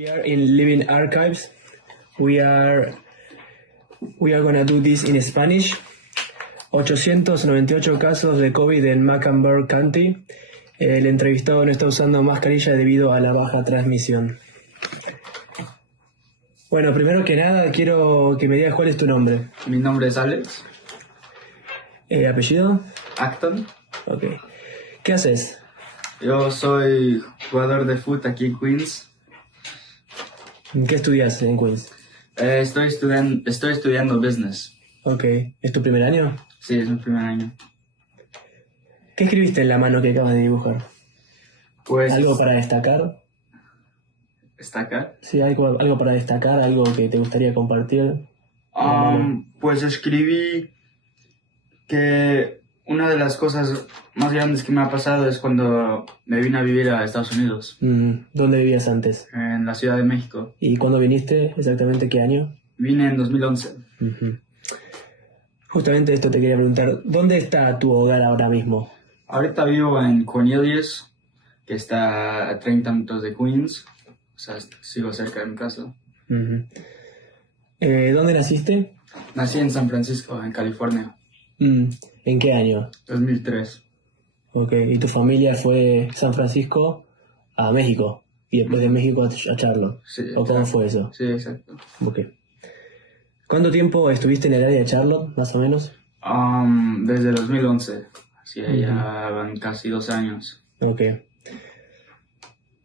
We are in Living Archives. We are gonna do this in Spanish. 898 casos de COVID en Mecklenburg County. El entrevistado no está usando mascarilla debido a la baja transmisión. Bueno, primero que nada quiero que me digas cuál es tu nombre. Mi nombre es Alex. ¿Apellido? Acton. Ok. ¿Qué haces? Yo soy jugador de fútbol aquí en Queens. ¿Qué estudias en Queens? Estoy estudiando business. Ok. ¿Es tu primer año? Sí, es mi primer año. ¿Qué escribiste en la mano que acabas de dibujar? Pues... ¿Algo para destacar? ¿Destacar? Sí, algo para destacar, algo que te gustaría compartir. Pues escribí que una de las cosas más grandes que me ha pasado es cuando me vine a vivir a Estados Unidos. ¿Dónde vivías antes? En la Ciudad de México. ¿Y cuándo viniste? ¿Exactamente qué año? Vine en 2011. Justamente esto te quería preguntar. ¿Dónde está tu hogar ahora mismo? Ahorita vivo en Cornelius, que está a 30 minutos de Queens. O sea, sigo cerca de mi casa. ¿Dónde naciste? Nací en San Francisco, en California. ¿En qué año? 2003. Ok, ¿y tu familia fue San Francisco a México? Y después de México a Charlotte. Sí, ¿O cómo fue eso? Sí, exacto. Ok. ¿Cuánto tiempo estuviste en el área de Charlotte, más o menos? Desde 2011. Así ya van casi 2 años. Ok.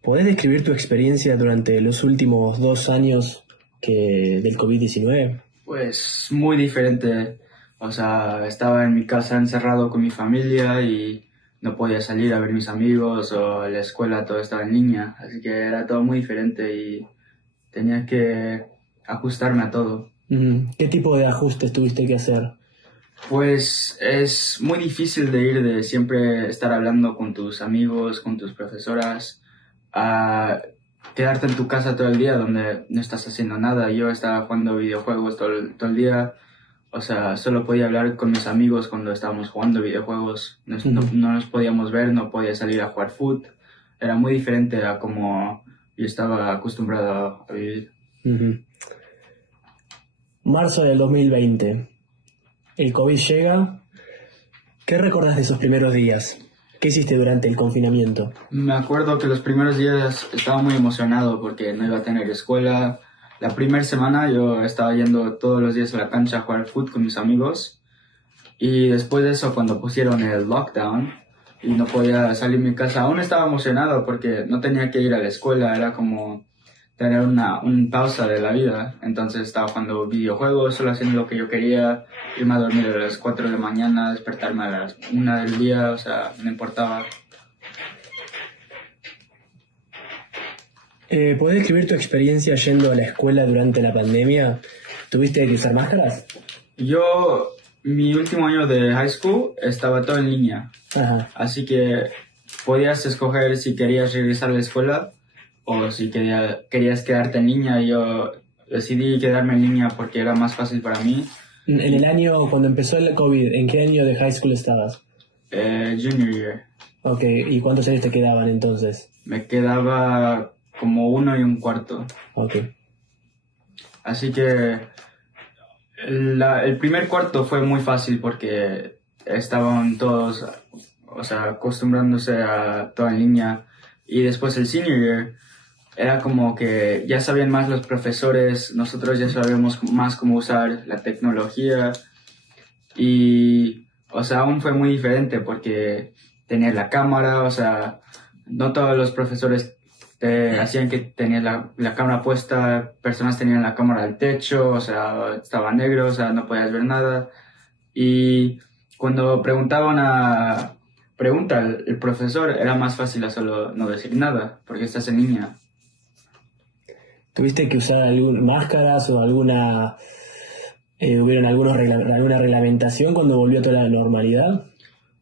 ¿Podés describir tu experiencia durante los últimos 2 años del COVID-19? Pues muy diferente. O sea, estaba en mi casa encerrado con mi familia y no podía salir a ver mis amigos, o la escuela todo estaba en línea. Así que era todo muy diferente y tenía que ajustarme a todo. ¿Qué tipo de ajustes tuviste que hacer? Pues es muy difícil de siempre estar hablando con tus amigos, con tus profesoras, a quedarte en tu casa todo el día donde no estás haciendo nada. Yo estaba jugando videojuegos todo el día. O sea, solo podía hablar con mis amigos cuando estábamos jugando videojuegos. No nos podíamos ver, no podía salir a jugar fútbol. Era muy diferente a como yo estaba acostumbrado a vivir. Marzo del 2020. El COVID llega. ¿Qué recordás de esos primeros días? ¿Qué hiciste durante el confinamiento? Me acuerdo que los primeros días estaba muy emocionado porque no iba a tener escuela. La primera semana yo estaba yendo todos los días a la cancha a jugar fútbol con mis amigos. Y después de eso, cuando pusieron el lockdown y no podía salir de mi casa, aún estaba emocionado porque no tenía que ir a la escuela. Era como tener una pausa de la vida. Entonces estaba jugando videojuegos, solo haciendo lo que yo quería, irme a dormir a las 4 de la mañana, despertarme a las 1 del día, o sea, no importaba. ¿Podés describir tu experiencia yendo a la escuela durante la pandemia? ¿Tuviste que usar máscaras? Mi último año de high school estaba todo en línea. Ajá. Así que podías escoger si querías regresar a la escuela o si querías quedarte en línea. Yo decidí quedarme en línea porque era más fácil para mí. En el año, cuando empezó el COVID, ¿en qué año de high school estabas? Junior year. Ok, ¿y cuántos años te quedaban entonces? Me quedaba como 1 1/4. Ok. Así que el primer cuarto fue muy fácil porque estaban todos, o sea, acostumbrándose a todo en línea. Y después el senior year era como que ya sabían más los profesores, nosotros ya sabíamos más cómo usar la tecnología. Y, o sea, aún fue muy diferente porque tenía la cámara, o sea, no todos los profesores te hacían que tenías la cámara puesta, personas tenían la cámara al techo, o sea, estaba negro, o sea, no podías ver nada. Y cuando pregunta el profesor, era más fácil a solo no decir nada, porque estás en línea. ¿Tuviste que usar máscaras o hubieron alguna reglamentación cuando volvió toda la normalidad?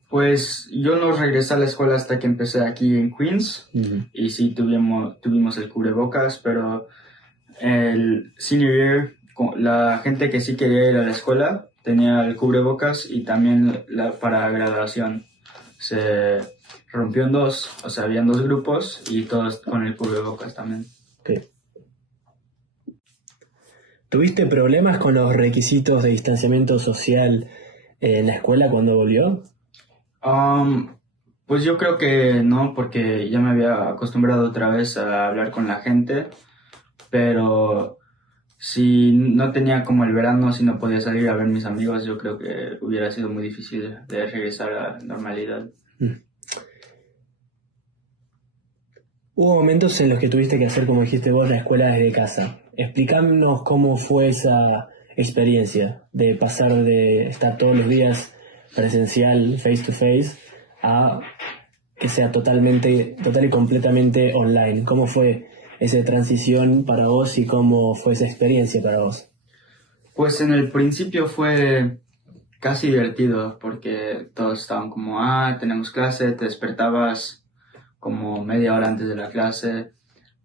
Pues yo no regresé a la escuela hasta que empecé aquí en Queens. Y sí tuvimos el cubrebocas, pero el senior year, la gente que sí quería ir a la escuela tenía el cubrebocas, y también para graduación se rompió en 2, o sea, habían 2 grupos y todos con el cubrebocas también. Okay. ¿Tuviste problemas con los requisitos de distanciamiento social en la escuela cuando volvió? Um, pues yo creo que no, porque ya me había acostumbrado otra vez a hablar con la gente, pero si no tenía como el verano, si no podía salir a ver mis amigos, yo creo que hubiera sido muy difícil de regresar a la normalidad. Mm. Hubo momentos en los que tuviste que hacer, como dijiste vos, la escuela desde casa. Explícanos cómo fue esa experiencia de pasar de estar todos los días presencial, face to face, a que sea total y completamente online. ¿Cómo fue esa transición para vos y cómo fue esa experiencia para vos? Pues en el principio fue casi divertido porque todos estaban como, tenemos clase, te despertabas como media hora antes de la clase,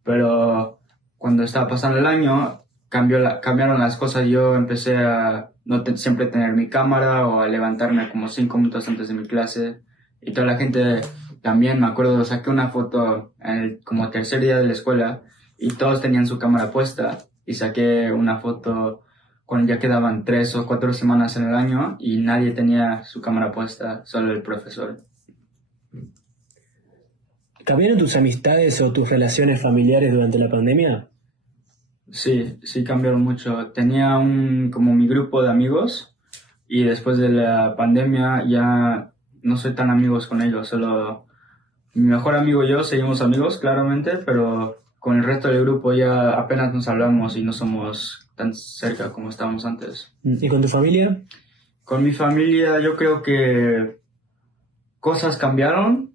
pero cuando estaba pasando el año cambiaron las cosas. Yo empecé a no siempre tener mi cámara o a levantarme como 5 minutos antes de mi clase, y toda la gente también. Me acuerdo, saqué una foto como tercer día de la escuela y todos tenían su cámara puesta, y saqué una foto cuando ya quedaban 3 o 4 semanas en el año y nadie tenía su cámara puesta, solo el profesor. ¿Cambiaron tus amistades o tus relaciones familiares durante la pandemia? Sí, sí cambiaron mucho. Tenía como mi grupo de amigos, y después de la pandemia ya no soy tan amigos con ellos. Solo mi mejor amigo y yo seguimos amigos, claramente, pero con el resto del grupo ya apenas nos hablamos y no somos tan cerca como estábamos antes. ¿Y con tu familia? Con mi familia yo creo que cosas cambiaron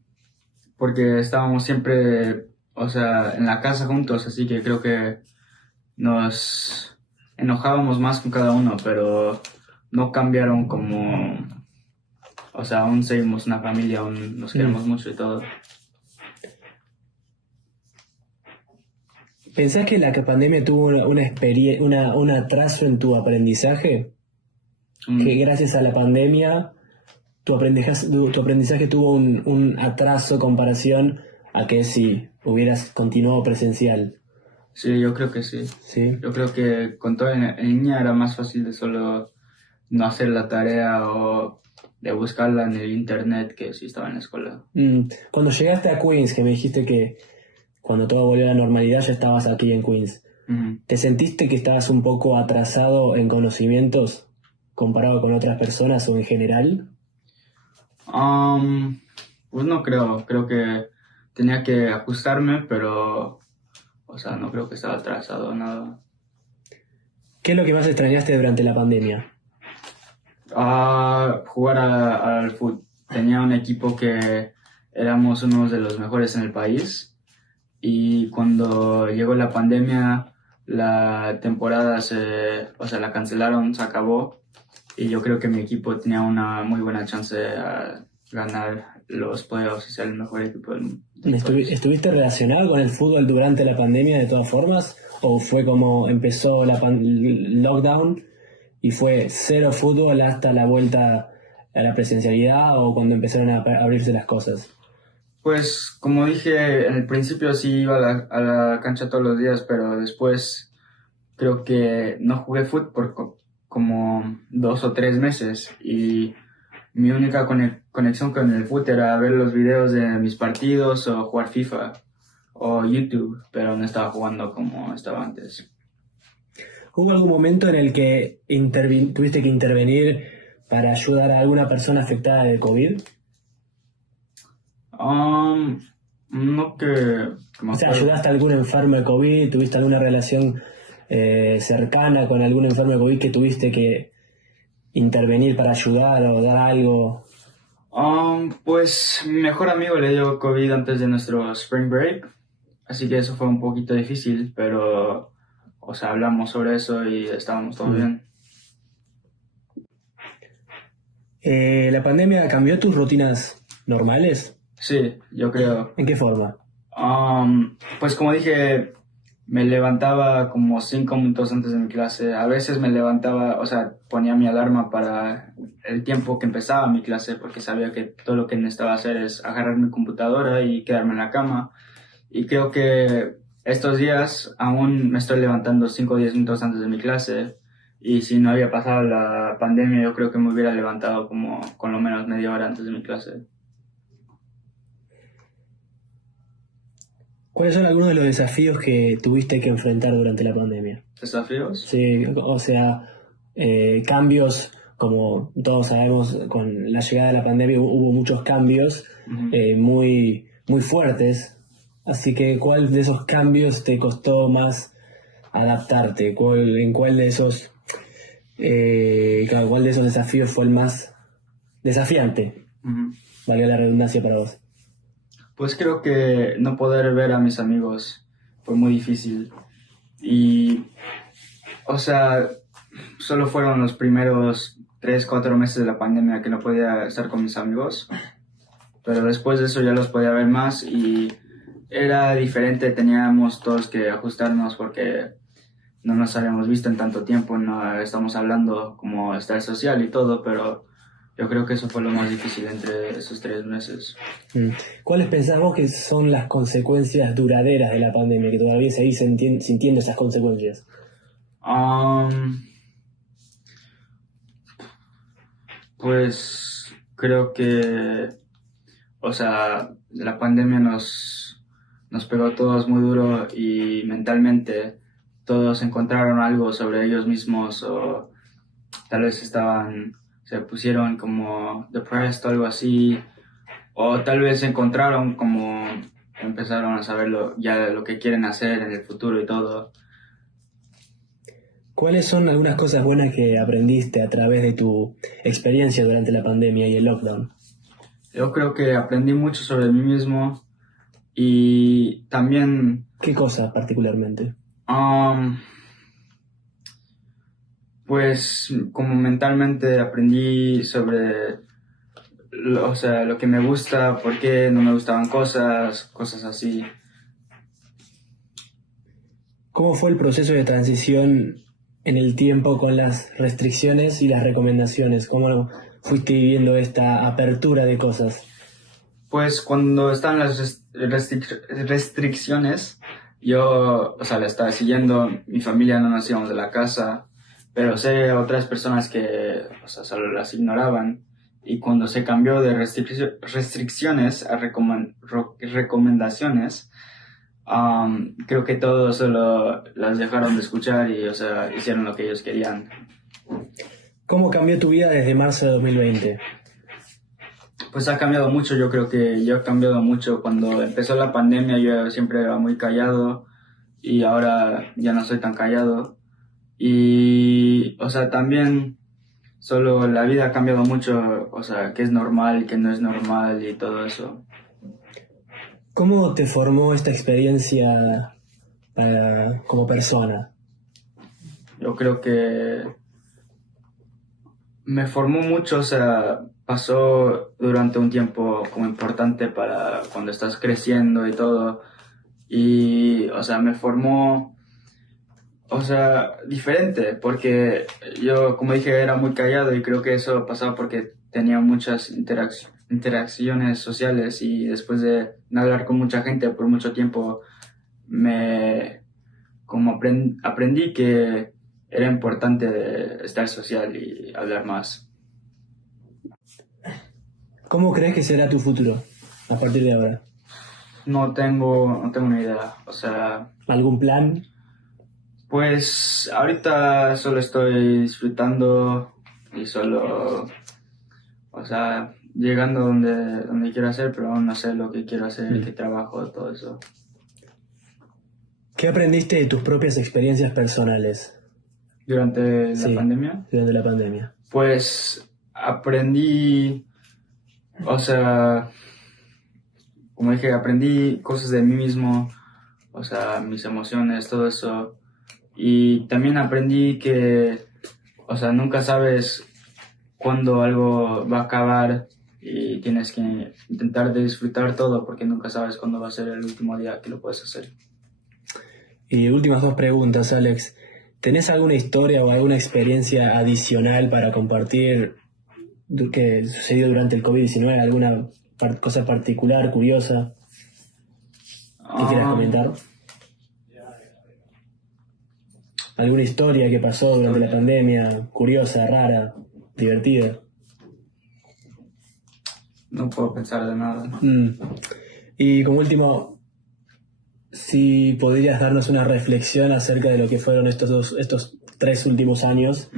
porque estábamos siempre, o sea, en la casa juntos, así que creo que nos enojábamos más con cada uno, pero no cambiaron como, o sea, aún seguimos una familia, aún nos queremos mucho y todo. ¿Pensás que la pandemia tuvo un atraso en tu aprendizaje? Que Mm, gracias a la pandemia tu aprendizaje tuvo un atraso en comparación a que si hubieras continuado presencial, sí, yo creo que sí. ¿sí? Yo creo que con todo en línea era más fácil de solo no hacer la tarea o de buscarla en el internet que si estaba en la escuela. Cuando llegaste a Queens, que me dijiste que cuando todo volvió a la normalidad ya estabas aquí en Queens, Ujú. ¿te sentiste que estabas un poco atrasado en conocimientos comparado con otras personas o en general? Um, pues no creo que tenía que ajustarme, pero, o sea, no creo que estaba atrasado o nada. ¿Qué es lo que más extrañaste durante la pandemia? Jugar al fútbol. Tenía un equipo que éramos unos de los mejores en el país, y cuando llegó la pandemia la temporada o sea, la cancelaron, se acabó, y yo creo que mi equipo tenía una muy buena chance a ganar los playoffs y ser el mejor equipo del país. ¿Estuviste relacionado con el fútbol durante la pandemia de todas formas? ¿O fue como empezó el lockdown y fue cero fútbol hasta la vuelta a la presencialidad o cuando empezaron a abrirse las cosas? Pues como dije, en el principio sí iba a la cancha todos los días, pero después creo que no jugué fútbol por como 2 o 3 meses, y mi única conexión con el fútbol era ver los videos de mis partidos o jugar FIFA o YouTube, pero no estaba jugando como estaba antes. ¿Hubo algún momento en el que tuviste que intervenir para ayudar a alguna persona afectada de COVID? Um, no que me O sea, acuerdo. ¿ayudaste a algún enfermo de COVID? ¿Tuviste alguna relación cercana con algún enfermo de COVID que tuviste que intervenir para ayudar o dar algo? Pues mi mejor amigo le dio COVID antes de nuestro spring break, así que eso fue un poquito difícil, pero, o sea, hablamos sobre eso y estábamos todos Mm. bien. ¿La pandemia cambió tus rutinas normales? Sí, yo creo. ¿En qué forma? Pues como dije, me levantaba como 5 minutos antes de mi clase. A veces me levantaba, o sea, ponía mi alarma para el tiempo que empezaba mi clase, porque sabía que todo lo que necesitaba hacer es agarrar mi computadora y quedarme en la cama. Y creo que estos días aún me estoy levantando 5 o 10 minutos antes de mi clase y si no había pasado la pandemia yo creo que me hubiera levantado como con lo menos media hora antes de mi clase. ¿Cuáles son algunos de los desafíos que tuviste que enfrentar durante la pandemia? ¿Desafíos? Sí, o sea, cambios, como todos sabemos, con la llegada de la pandemia hubo muchos cambios Ujú. muy fuertes. Así que, ¿cuál de esos cambios te costó más adaptarte? ¿En cuál de esos, claro, cuál de esos desafíos fue el más desafiante? Ujú. Valga la redundancia para vos. Pues creo que no poder ver a mis amigos fue muy difícil y, o sea, solo fueron los primeros 3 o 4 meses de la pandemia que no podía estar con mis amigos, pero después de eso ya los podía ver más y era diferente, teníamos todos que ajustarnos porque no nos habíamos visto en tanto tiempo, no estamos hablando como estar social y todo, pero yo creo que eso fue lo más difícil entre esos 3 meses. Mm. ¿Cuáles pensás vos que son las consecuencias duraderas de la pandemia, que todavía seguís sintiendo esas consecuencias? Um, pues creo que, o sea, la pandemia nos pegó a todos muy duro y mentalmente todos encontraron algo sobre ellos mismos o tal vez se pusieron como depressed o algo así, o tal vez encontraron como empezaron a saber ya lo que quieren hacer en el futuro y todo. ¿Cuáles son algunas cosas buenas que aprendiste a través de tu experiencia durante la pandemia y el lockdown? Yo creo que aprendí mucho sobre mí mismo y también, ¿Qué cosas particularmente? um, pues como mentalmente aprendí sobre, o sea, lo que me gusta, por qué no me gustaban cosas así. ¿Cómo fue el proceso de transición en el tiempo con las restricciones y las recomendaciones? ¿Cómo fuiste viviendo esta apertura de cosas? Pues cuando estaban las restricciones, yo, o sea, la estaba siguiendo, mi familia no nos íbamos de la casa, pero sé otras personas que, o sea, solo las ignoraban. Y cuando se cambió de restricciones a recomendaciones, creo que todos solo las dejaron de escuchar y, o sea, hicieron lo que ellos querían. ¿Cómo cambió tu vida desde marzo de 2020? Pues ha cambiado mucho, yo creo que yo he cambiado mucho. Cuando empezó la pandemia yo siempre era muy callado y ahora ya no soy tan callado. Y, o sea, también solo la vida ha cambiado mucho, o sea, qué es normal, qué no es normal y todo eso. ¿Cómo te formó esta experiencia como persona? Yo creo que me formó mucho, o sea, pasó durante un tiempo como importante para cuando estás creciendo y todo. Y, o sea, me formó, o sea, diferente, porque yo, como dije, era muy callado y creo que eso pasaba porque tenía muchas interacciones sociales y después de no hablar con mucha gente por mucho tiempo, me, como aprendí que era importante de estar social y hablar más. ¿Cómo crees que será tu futuro a partir de ahora? No tengo una idea, o sea, ¿Algún plan? pues ahorita solo estoy disfrutando y solo, o sea, llegando donde quiero hacer, pero aún no sé lo que quiero hacer, qué trabajo, todo eso. ¿Qué aprendiste de tus propias experiencias personales? Durante la Sí, pandemia, durante la pandemia. pues aprendí, o sea, como dije, aprendí cosas de mí mismo, o sea, mis emociones, todo eso. Y también aprendí que, o sea, nunca sabes cuándo algo va a acabar y tienes que intentar de disfrutar todo porque nunca sabes cuándo va a ser el último día que lo puedes hacer. Y últimas dos preguntas, Alex. ¿Tenés alguna historia o alguna experiencia adicional para compartir que sucedió durante el COVID-19? ¿Alguna cosa particular, curiosa que quieras Um, comentar? ¿Alguna historia que pasó durante la pandemia, curiosa, rara, divertida? No puedo pensar de nada. Y como último, si podrías darnos una reflexión acerca de lo que fueron estos 3 últimos años,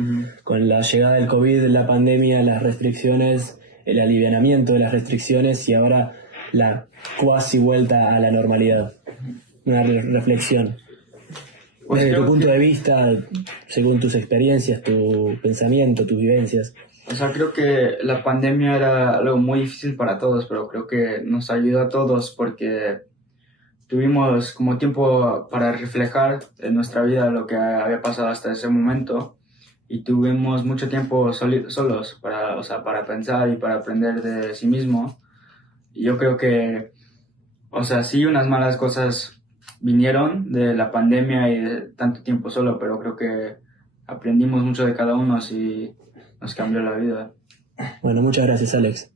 con la llegada del COVID, la pandemia, las restricciones, el alivianamiento de las restricciones y ahora la cuasi vuelta a la normalidad. Una reflexión. Pues Desde tu creo punto que- de vista, según tus experiencias, tu pensamiento, tus vivencias. O sea, creo que la pandemia era algo muy difícil para todos, pero creo que nos ayudó a todos porque tuvimos como tiempo para reflejar en nuestra vida lo que había pasado hasta ese momento y tuvimos mucho tiempo solos para, o sea, para pensar y para aprender de sí mismo. Y yo creo que, o sea, sí, unas malas cosas vinieron de la pandemia y de tanto tiempo solo, pero creo que aprendimos mucho de cada uno y nos cambió la vida. Bueno, muchas gracias, Alex.